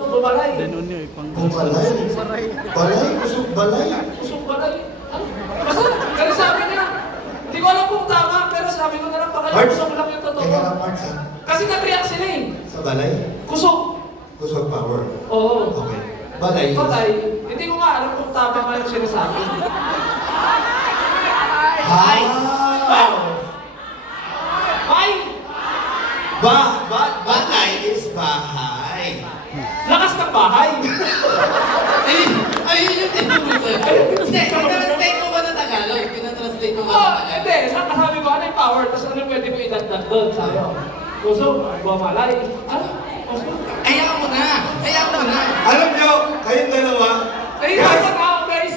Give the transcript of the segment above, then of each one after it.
Bumalay. Bumalay? Balay? Kusog balay? Kusog balay. Basta, kasi sabi niya, hindi ko alam kung tama, pero sabi ko na lang, baka March? kusog lang yung totoo. Teka lang, March ha? Kasi nag-react sila eh. Sa balay? Kusog. Kusog power. Oo. Okay. Balay? Balay. Hindi ko nga alam kung tama nga yung sinasabi. Hi! Ay! Balay is bahay. Lakas ng bahay! Ayun yung tinanong ko. Hindi, pinatranslate mo ba na Tagalog? Pinatranslate mo ba na Tagalog? Hindi. Sabi ko, ano yung power? Tapos ano pwede mo idagdag doon? Sabi ko, kusog, bumalay. Ano? Kusog? Ayaw mo na! Ayaw mo na! Alam nyo, kayong dalawa, Nahihirapan ako, guys!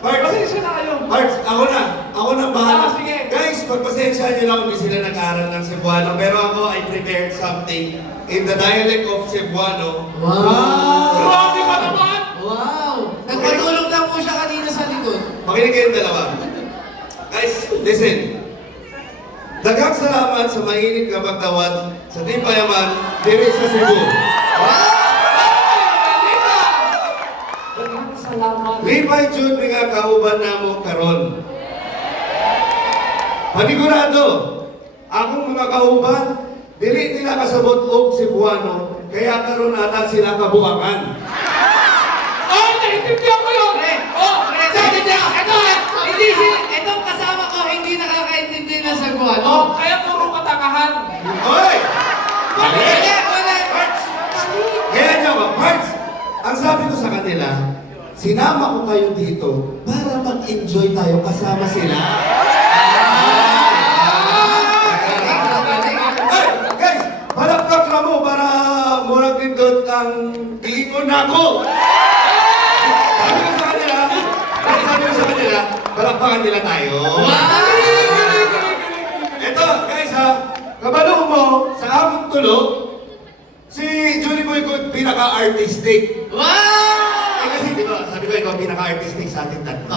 March. Pasensya na kayo. March, ako na. Ako na bahala. Ah, sige. Guys, pagpasensya nyo lang kung hindi sila nag-aaral ng Cebuano. Pero ako, I prepared something in the dialect of Cebuano. Wow! Grabe ka naman! Wow! Nagpatulong lang po siya kanina sa likod. Makinig kayong dalawa. Guys, listen. Daghang salamat sa mainit nga pagtawad sa Team Payaman diri sa Cebu. Salamat. Lipay jud nga kauban namo karon. Panigurado, akong mga kauban, dili nila kasabot og Cebuano, kaya karon ata sila kabuangan. Oh, naiintindihan ko yun! Oh, Sabi niya, itong kasama ko hindi nakakaintindi na sa buwan. oh, kaya puro katakahan. Hoy! Wala, wala. Parts! Kaya nyo ba, Parts? Ang sabi ko sa kanila, sinama ko kayo dito para mag-enjoy tayo kasama sila. Hey, guys, palakpak na mo para murag nindot ang iingon na ako. Sabi ko sa kanila, palakpakan nila tayo. Eto, guys ha, kabalo mo sa among tulo, si Johnny Boy ko pinaka-artistic. Wow! Kasi di ba, sabi ko ikaw pinaka-artistic sa ating tatlo.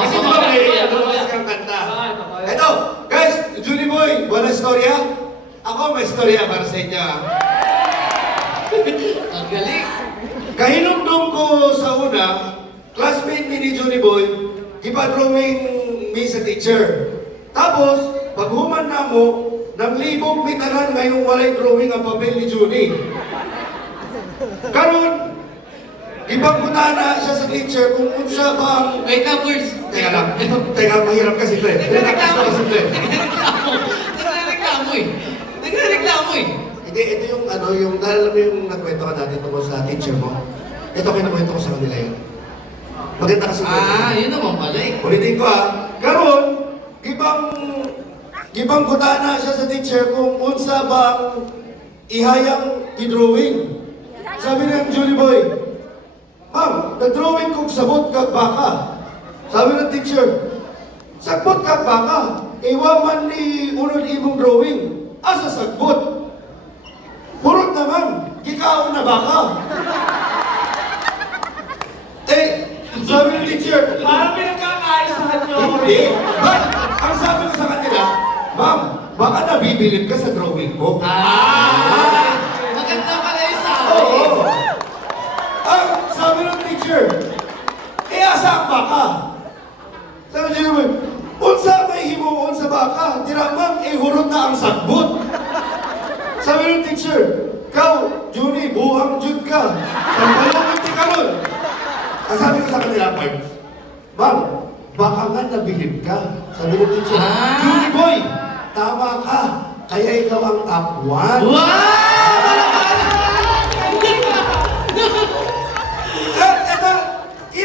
Kasi di Oo. ba may Totoo yan, ano totoo yan. kang kanta. Totoo yan. Eto, guys, Johnny Boy, wala istorya? Ako may istorya para sa inyo ha. Ang galing. Kahinumdum ko sa una, classmate mi ni Johnny Boy, ipa-drawing mi sa teacher. Tapos, paghuman na mo, nang libog mitanan ngayong walay drawing ang papel ni Johnny. Karon, ipagpunta siya sa teacher kung unsa bang... Wait up, words. Teka lang, teka, mahirap kasi ito eh. Nagrereklamo. Kasi ito eh. Nagrereklamo eh. Nagrereklamo eh. Hindi, ito yung ano, yung, alam mo yung nagkwento ka dati tungkol sa teacher mo. Ito kinukwento ko sa kanila yun. Maganda kasi Yun naman pala eh. ulitin ko ha. Karon, gibang kutana siya sa teacher kung unsa bang ihayang i-drawing. Sabi ng Julie Boy, Ma'am, nag-drawing kong sabot kag baka. Sabi ng teacher, sagbot kag baka. Iwaman ni unod imong drawing. Asa sagbot? Purot naman, gikaon na baka. Sabi ng teacher, Parang pinagkakaisahan niyo ako hindi. rin. But, ang sabi ko sa kanila, Ma'am, baka nabibilib ka sa drawing ko. Maganda pala yung sabi. Oo. Ang sabi ng teacher, asa ang baka? Sabi niya naman, unsa may himuon sa baka? Tira ma'am, hurot na ang sagbot. Sabi ng teacher, Kau, Juni, buhang jud ka. Pagbalungan ti karon. Ang sabi ko sa kanila, Parts, Ma'am, baka nga nabilib ka. Sabi ng teacher, Juni boy, tama ka. Kaya ikaw ang top 1. Wow!